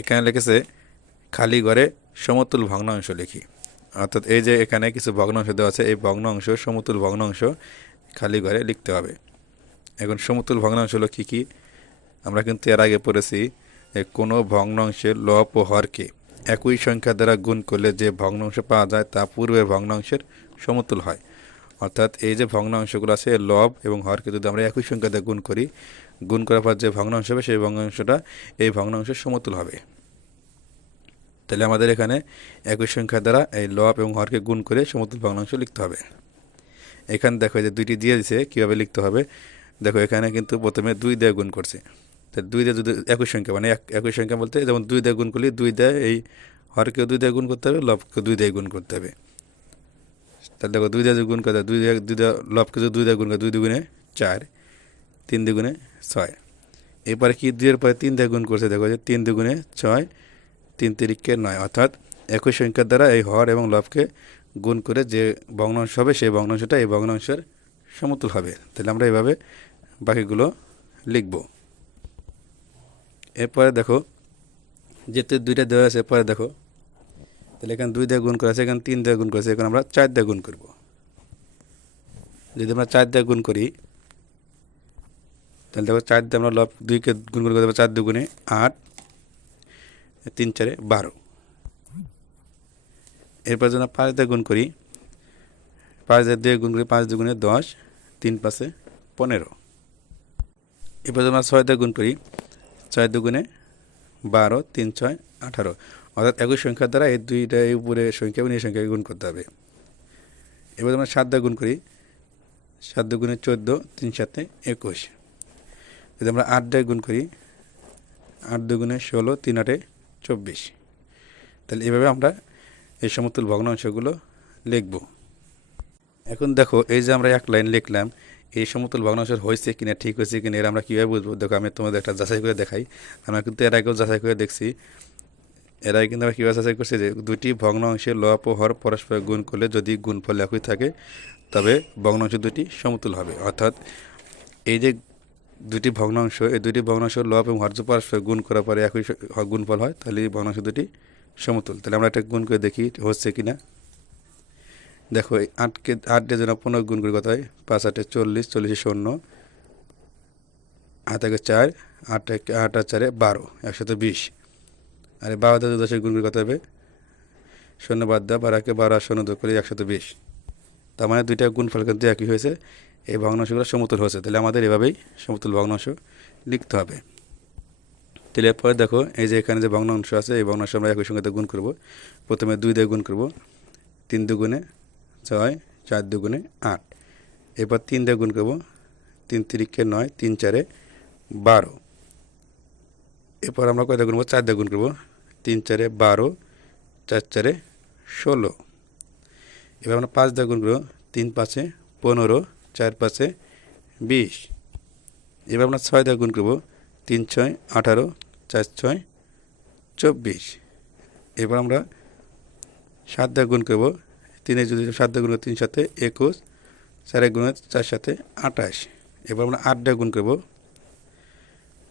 এখানে লিখেছে, খালি ঘরে সমতুল ভগ্নাংশ লিখি। অর্থাৎ এই যে এখানে কিছু ভগ্নাংশ দেওয়া আছে, এই ভগ্নাংশ, সমতুল ভগ্নাংশ খালি ঘরে লিখতে হবে। এখন সমতুল ভগ্নাংশ হলো কী কী? আমরা কিন্তু এর আগে পড়েছি কোনো ভগ্নাংশের লব ও হরকে একই সংখ্যা দ্বারা গুণ করলে যে ভগ্নাংশ পাওয়া যায়, তা পূর্বের ভগ্নাংশের সমতুল হয়। অর্থাৎ এই যে ভগ্নাংশগুলো আছে লব এবং হরকে যদি আমরা একই সংখ্যা দিয়ে গুণ করি গুণ করার পর যে ভগ্নাংশ হবে সেই ভগ্নাংশটা এই ভগ্নাংশের সমতুল হবে। তাহলে আমাদের এখানে একই সংখ্যা দ্বারা এই লব এবং হরকে গুণ করে সমতুল ভগ্নাংশ লিখতে হবে। এখানে দেখো যে দুইটি দিয়ে দিছে কীভাবে লিখতে হবে? দেখো এখানে কিন্তু প্রথমে দুই দিয়ে গুণ করছে। তো দুই দিয়ে যদি একই সংখ্যা মানে এক একই সংখ্যা বলতে যেমন দুই দিয়ে গুণ করলে দুই দিয়ে এই হরকেও দুই দিয়ে গুণ করতে হবে লবকেও দুই দিয়ে গুণ করতে হবে। তাহলে দেখো দুই দিয়ে গুণ করতে হয়, দুই দিয়ে দুই দিয়ে লবকে যদি দুই দিয়ে গুণ করে দুই দুগুণে চার তিন দুগুণে ছয়। এরপরে কি? দুইয়ের পরে তিন দিয়ে গুণ করছে, দেখো যে তিন দুগুণে ছয়, তিন তিরিককে নয়। অর্থাৎ একই সংখ্যার দ্বারা এই হর এবং লবকে গুণ করে যে ভগ্নাংশ হবে, সেই ভগ্নাংশটা এই ভগ্নাংশের সমতুল হবে। তাহলে আমরা এভাবে বাকিগুলো লিখব। এরপরে দেখো, যেহেতু দুইটা দেওয়া আছে, এরপরে দেখো, তাহলে এখানে দুই দিয়ে গুণ করা আছে, এখানে তিন দিয়ে গুণ করেছে এখন আমরা চার দিয়ে গুণ করব। যদি আমরা চার দিয়ে গুণ করি তাহলে দেখো চার দিয়ে আমরা লব দুইকে গুণ করে দেবো চার দুগুণে আট, তিন চারে বারো। এরপর যদি পাঁচ দিয়ে গুণ করি, পাঁচ দিয়ে দুই গুণ করি, পাঁচ দুগুণে দশ, তিন পাঁচে পনেরো। এরপর যদি আমরা ছয় দিয়ে গুণ করি, ছয় দুগুণে বারো, তিন ছয় আঠারো। অর্থাৎ একই সংখ্যার দ্বারা এই দুইটা এই উপরে সংখ্যা এবং এই সংখ্যাকে গুণ করতে হবে। এবার আমরা সাত দিয়ে গুণ করি, সাত দুগুণে চোদ্দ, তিন সাথে একুশ। যদি আমরা আট দিয়ে গুণ করি, আট দুগুণে ষোলো, তিন আটে চব্বিশ। তাহলে এভাবে আমরা এই সমতুল ভগ্নাংশগুলো লিখব। এখন দেখো, এই যে আমরা এক লাইন লিখলাম, এই সমতুল ভগ্নাংশ হয়েছে কিনা, ঠিক হয়েছে কিনা, এর আমরা কীভাবে বুঝব? দেখো, আমি তোমাদের একটা যাচাই করে দেখাই। আমরা কিন্তু এর আগেও যাচাই করে দেখছি। এর আগে কিন্তু আমরা কীভাবে যাচাই করছি যে দুটি ভগ্নাংশের লব ও পরস্পর গুণ করলে যদি গুণফল একই থাকে, তবে ভগ্নাংশ দুটি সমতুল হবে। অর্থাৎ এই যে দুটি ভগ্নাংশ, এই দুটি ভগ্নাংশ লব এবং হর্য পরস্পর গুণ করার পরে একই গুণফল হয়, তাহলে এই ভগ্নাংশ দুটি সমতুল তাহলে আমরা এটা গুণ করে দেখি হচ্ছে কি না দেখো, এই আটকে, আট দিয়ে যেন পনেরো গুণ করে কত হয়? পাঁচ আটে চল্লিশ, চল্লিশে শূন্য। আট একে চার, আট আট আর চারে বারো একশত বিশ। আর এই বারো দিয়ে দশের গুণ করে কত হবে? শূন্য বাদ দেওয়া বারোকে বারো আর শূন্য যোগ করে একশত বিশ। তার মানে দুইটা গুণফল কিন্তু একই হয়েছে। এই ভগ্নাংশগুলো সমতুল হয়েছে। তাহলে আমাদের এভাবেই সমতুল ভগ্নাংশ লিখতে হবে। তাহলে এরপরে দেখো, এই যে এখানে যে ভগ্নাংশ আছে, এই ভগ্নাংশ আমরা একই সঙ্গে গুণ করব। প্রথমে দুই দিয়ে গুণ করব। তিন দুগুণে ছয়, চার দুগুণে আট। এরপর তিন দিয়ে গুণ করব। তিন তিরিখে নয়, তিন চারে বারো। এরপর আমরা কয়টা গুণ করব? চার দিয়ে গুণ করব। তিন চারে বারো, চার চারে ষোলো। এবার আমরা পাঁচ দিয়ে গুণ করব। তিন পাঁচে পনেরো চার পাঁচে বিশ। এবার আমরা ছয় দিয়ে গুণ করব। তিন, ছয়, আঠারো, চার, ছয়, চব্বিশ। এবার আমরা সাত দিয়ে গুণ করব। তিনে যদি সাত দিয়ে গুণ তিন সাথে একুশ, চারে গুণ চার সাথে আঠাশ। এবার আমরা আট দিয়ে গুণ করব।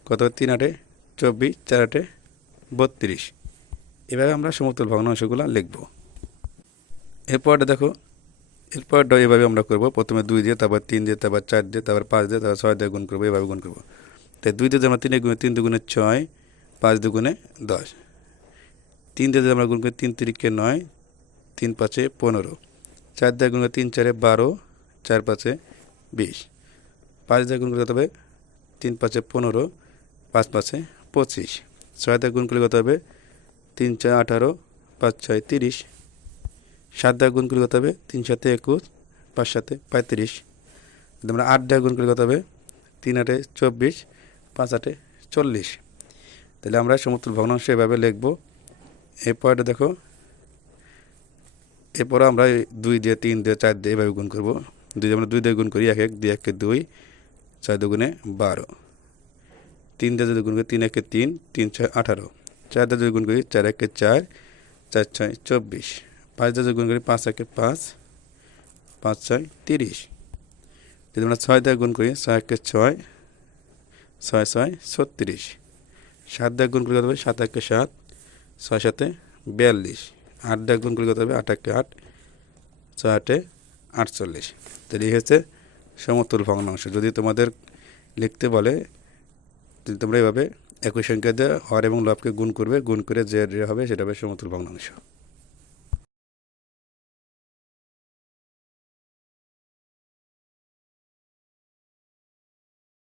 কত তিন আটে চব্বিশ, চার আটে বত্রিশ। এভাবে আমরা সমতুল ভগ্নাংশগুলো লিখব। এরপরটা দেখো এরপরটা এভাবে আমরা করব। প্রথমে দুই দিয়ে, তারপর তিন দিয়ে, তারপর চার দিয়ে, তারপর পাঁচ দিয়ে, তারপর ছয় দিয়ে গুণ করব। এভাবে গুণ করব। তাই দুই দিয়ে আমরা তিনে গুণে তিন দুগুণে ছয়, পাঁচ দুগুণে দশ। তিন দিয়ে আমরা গুণ করি তিন তিরিখে নয়, তিন পাঁচে পনেরো। চার দিয়ে গুণ করে তিন চারে বারো, চার পাঁচে বিশ। পাঁচ দিয়ে গুণ করে হবে? তিন পাঁচে পনেরো, পাঁচ পাঁচে পঁচিশ। ছয় দিয়ে গুণ করলে কত হবে? তিন চার আঠারো, পাঁচ ছয় তিরিশ। সাত দিয়ে গুণ করলে কত হবে? তিন সাথে একুশ, পাঁচ সাথে পঁয়ত্রিশ। আমরা আট দিয়ে গুণ করলে কত হবে? তিন আটে চব্বিশ, পাঁচ আটে চল্লিশ। তাহলে আমরা সমতুল ভগ্নাংশ এভাবে লিখব। এরপরটা দেখো। এরপর আমরা দুই দিয়ে তিন দিয়ে চার দিয়ে এভাবে গুণ করব। দুই দিয়ে আমরা দুই দিয়ে গুণ করি, এক এক দুই একে দুই, ছয় দুগুণে বারো। তিন দিয়ে যদি গুণ করি, তিন একে তিন তিন ছয় আঠারো। চার দিয়ে যদি গুণ করি, চার একে চার চার ছয় চব্বিশ। পাঁচ যদি গুণ করি পাঁচ একে পাঁচ পাঁচ ছয় তিরিশ। যদি আমরা ছয় দিয়ে গুণ করি, ছয় একে ছয় ছয় ছয় ছত্রিশ। সাত দিয়ে গুণ করলে কত হবে? সাত একে সাত, ছয় সাথে বিয়াল্লিশ। আট দিয়ে গুণ করলে কত হবে? আট একে আট, ছয় আটে আটচল্লিশ। তাহলে এই হচ্ছে সমতুল ভগ্নাংশ। যদি তোমাদের লিখতে বলে তাহলে তোমরা এইভাবে একই সংখ্যা দিয়ে হর এবং লবকে গুণ করবে, গুণ করে যে হবে, সেটা হবে সমতুল ভগ্নাংশ।